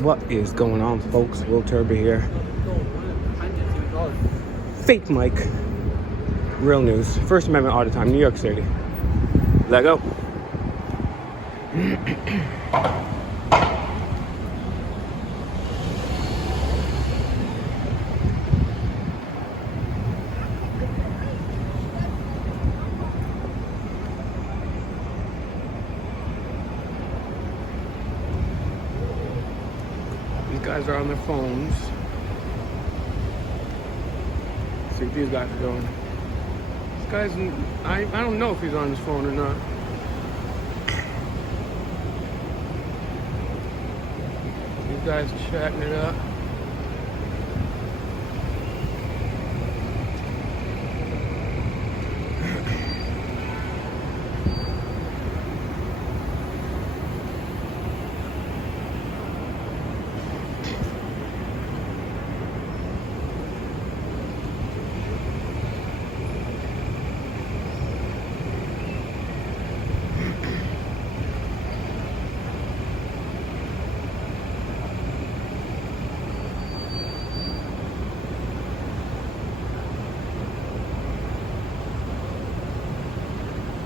What is going on, folks? Will Turby here. Fake Mike. Real news. First Amendment audit time, New York City. Let go. These guys are on their phones. Let's see what these guys are doing. This guy's, I don't know if he's on his phone or not. These guys chatting it up.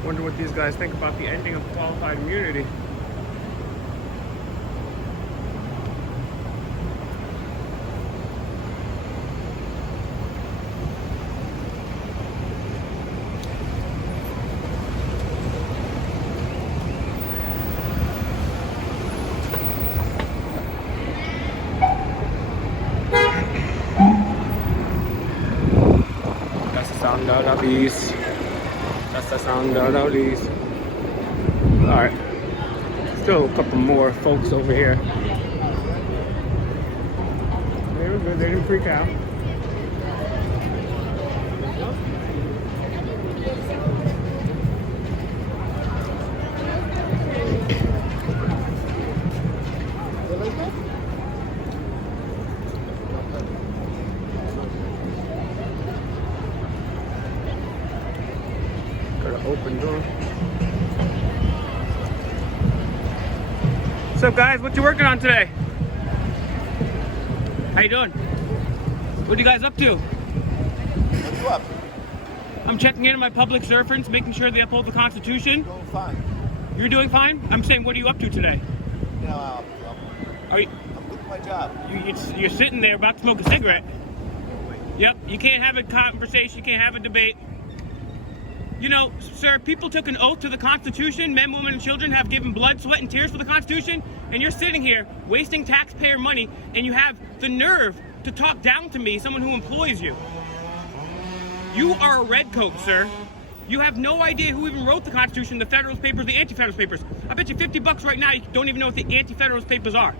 Wonder what these guys think about the ending of qualified immunity. That's the sound of these. That's the sound of these. Alright. Still a couple more folks over here. They were good, they didn't freak out. Open door. What's up, guys? What you working on today? How you doing? What are you guys up to? What are you up? I'm checking in on my public servants, making sure they uphold the Constitution. Doing fine. You're doing fine? I'm saying, what are you up to today? You know, I'm doing my job. You're sitting there about to smoke a cigarette. Yep, you can't have a conversation, you can't have a debate. You know, sir, people took an oath to the Constitution. Men, women, and children have given blood, sweat, and tears for the Constitution. And you're sitting here wasting taxpayer money, and you have the nerve to talk down to me, someone who employs you. You are a redcoat, sir. You have no idea who even wrote the Constitution, the Federalist Papers, the Anti-Federalist Papers. I bet you $50 right now you don't even know what the Anti-Federalist Papers are.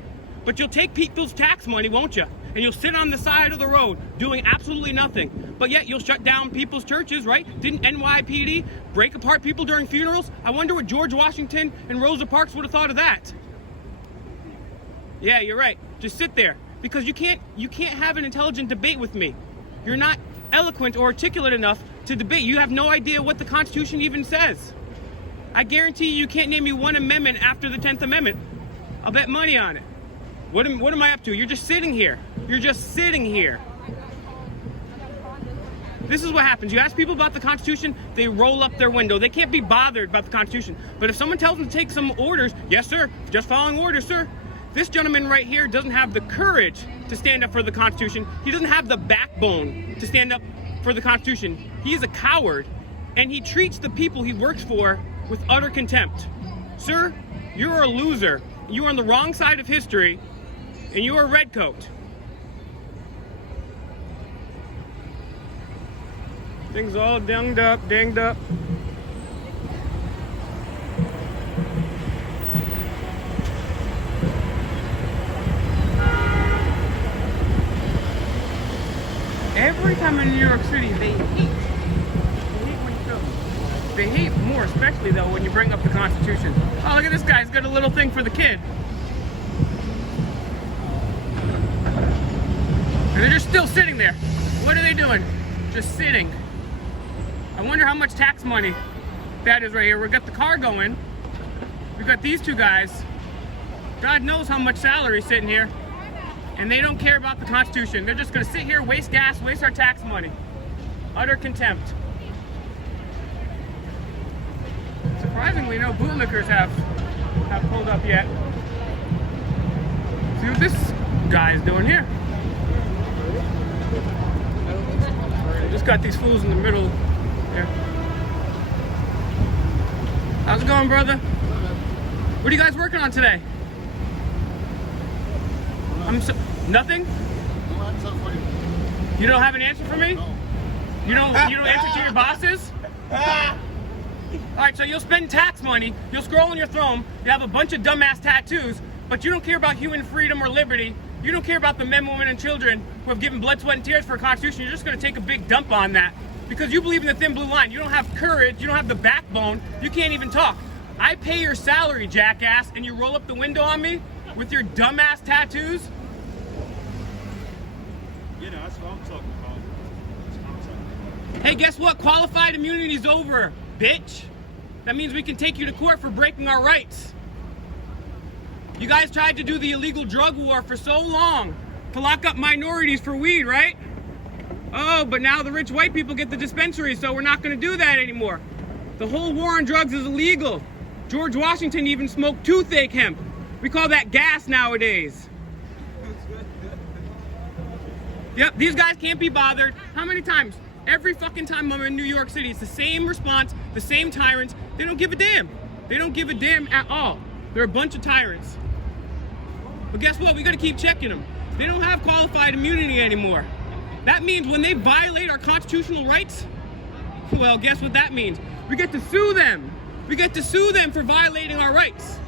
But you'll take people's tax money, won't you? And you'll sit on the side of the road doing absolutely nothing. But yet you'll shut down people's churches, right? Didn't NYPD break apart people during funerals? I wonder what George Washington and Rosa Parks would have thought of that. Yeah, you're right. Just sit there. Because you can't have an intelligent debate with me. You're not eloquent or articulate enough to debate. You have no idea what the Constitution even says. I guarantee you can't name me one amendment after the 10th Amendment. I'll bet money on it. What am I up to? You're just sitting here. You're just sitting here. This is what happens. You ask people about the Constitution, they roll up their window. They can't be bothered about the Constitution. But if someone tells them to take some orders, yes, sir, just following orders, sir. This gentleman right here doesn't have the courage to stand up for the Constitution. He doesn't have the backbone to stand up for the Constitution. He is a coward, and he treats the people he works for with utter contempt. Sir, you're a loser. You are on the wrong side of history, and you are a redcoat. Things all dinged up. Every time in New York City, they hate when you film. They hate more, especially though, when you bring up the Constitution. Oh, look at this guy, he's got a little thing for the kid. And they're just still sitting there. What are they doing? Just sitting. I wonder how much tax money that is right here. We've got the car going. We've got these two guys. God knows how much salary is sitting here. And they don't care about the Constitution. They're just gonna sit here, waste gas, waste our tax money. Utter contempt. Surprisingly, no bootlickers have pulled up yet. See what this guy is doing here. Just got these fools in the middle here. How's it going, brother? What are you guys working on today? Nothing? You don't have an answer for me? You don't answer to your bosses? Alright, so you'll spend tax money, you'll scroll on your throne, you have a bunch of dumbass tattoos, but you don't care about human freedom or liberty. You don't care about the men, women, and children who have given blood, sweat, and tears for a constitution. You're just going to take a big dump on that because you believe in the thin blue line. You don't have courage. You don't have the backbone. You can't even talk. I pay your salary, jackass, and you roll up the window on me with your dumbass tattoos? You know, that's what I'm talking about. Hey, guess what? Qualified immunity's over, bitch. That means we can take you to court for breaking our rights. You guys tried to do the illegal drug war for so long to lock up minorities for weed, right? Oh, but now the rich white people get the dispensaries, so we're not going to do that anymore. The whole war on drugs is illegal. George Washington even smoked toothache hemp. We call that gas nowadays. Yep, these guys can't be bothered. How many times? Every fucking time I'm in New York City, it's the same response, the same tyrants. They don't give a damn. They don't give a damn at all. They're a bunch of tyrants. But guess what? We gotta keep checking them. They don't have qualified immunity anymore. That means when they violate our constitutional rights, well, guess what that means? We get to sue them. We get to sue them for violating our rights.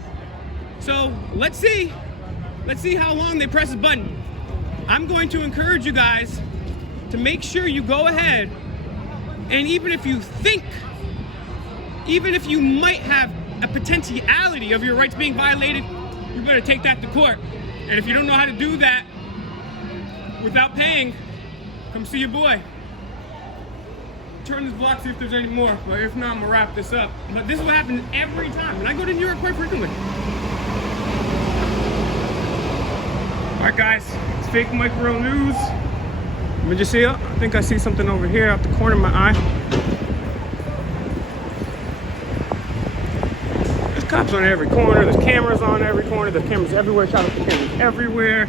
So let's see how long they press this button. I'm going to encourage you guys to make sure you go ahead, and even if you think, even if you might have a potentiality of your rights being violated, you better take that to court. And if you don't know how to do that without paying, come see your boy. Turn this block, see if there's any more. But if not, I'm gonna wrap this up. But this is what happens every time. And I go to New York quite frequently. Alright guys, it's Fake Micro News. Let me just see it. I think I see something over here out the corner of my eye. There's cops on every corner. There's cameras on every corner. There's cameras everywhere. Shout out to cameras everywhere.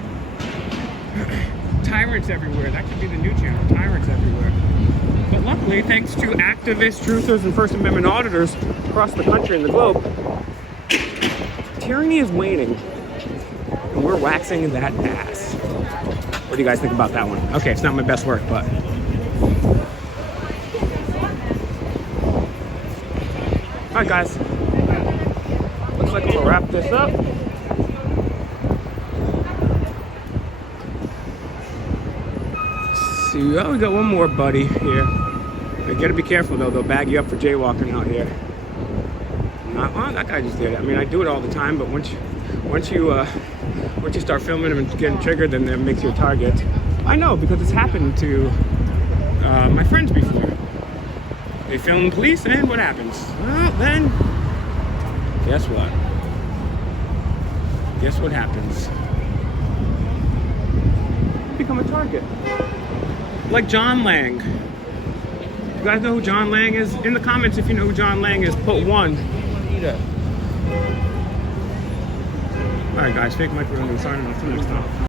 Tyrants everywhere. That could be the new channel. Tyrants everywhere. But luckily, thanks to activists, truthers, and First Amendment auditors across the country and the globe, tyranny is waning. And we're waxing that ass. What do you guys think about that one? Okay, it's not my best work, but... Alright guys. Looks like I'm gonna wrap this up. Let's see, oh, we got one more buddy here. You gotta be careful though, they'll bag you up for jaywalking out here. Not, well, that guy just did it. I mean, I do it all the time, but once you start filming them and getting triggered, then that makes you a target. I know, because it's happened to my friends before. They film police, and what happens? Well, then, guess what? Guess what happens? You become a target. Like John Lang. You guys know who John Lang is? In the comments, if you know who John Lang is, put 1. Alright guys, Fake Micro News signing off. Till next time.